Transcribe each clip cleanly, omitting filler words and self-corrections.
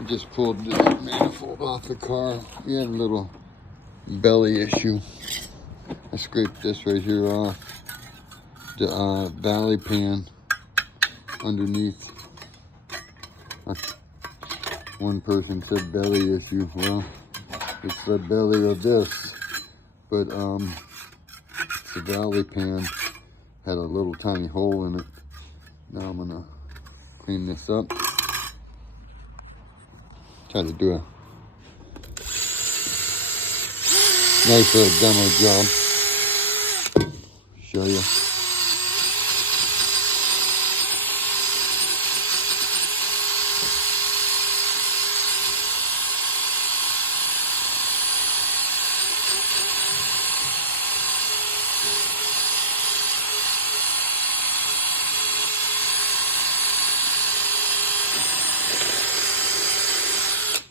I just pulled this manifold off the car. We had a little belly issue. I scraped this right here off. The valley pan underneath. One person said belly issue. Well, it's the belly of this. But the valley pan had a little tiny hole in it. Now I'm gonna clean this up. Try to do a nice little demo job. Show you.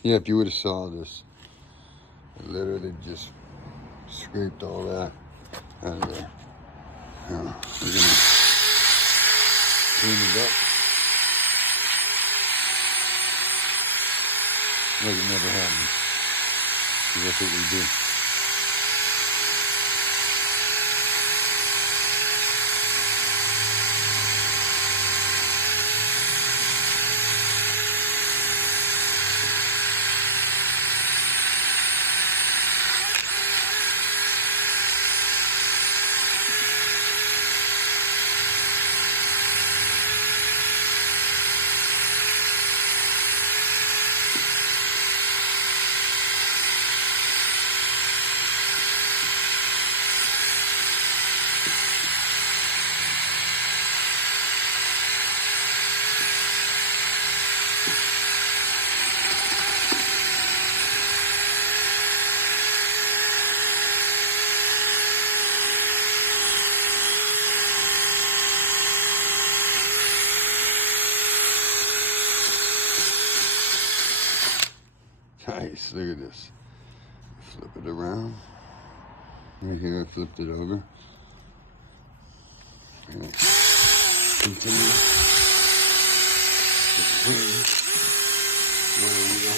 Yeah, if you would have saw this, I literally just scraped all that out of there. Now, we're gonna clean it up like it never happened. So that's what we do. Nice, look at this. Flip it around. Right here, I flipped it over. And continue to clean. There we go.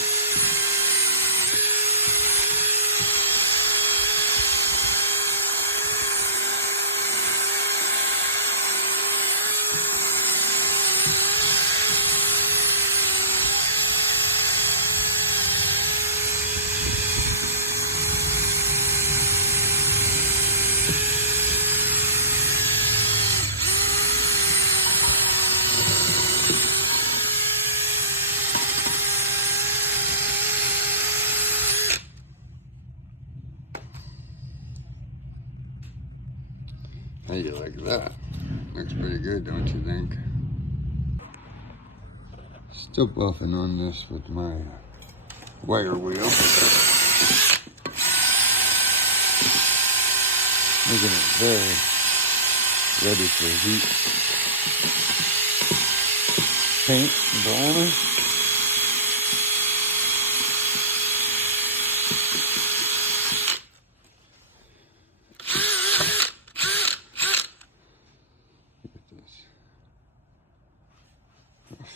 How you like that? Looks pretty good, don't you think? Still buffing on this with my wire wheel. Making it very ready for heat. Paint and primer.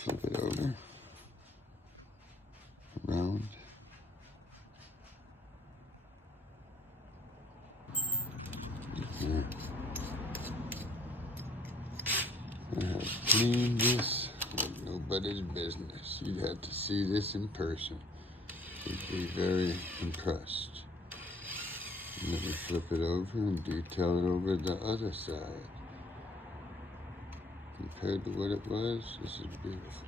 Flip it over, around. Here. I have cleaned this like nobody's business. You'd have to see this in person. You'd be very impressed. And then we flip it over and detail it over the other side. Compared to what it was, this is beautiful.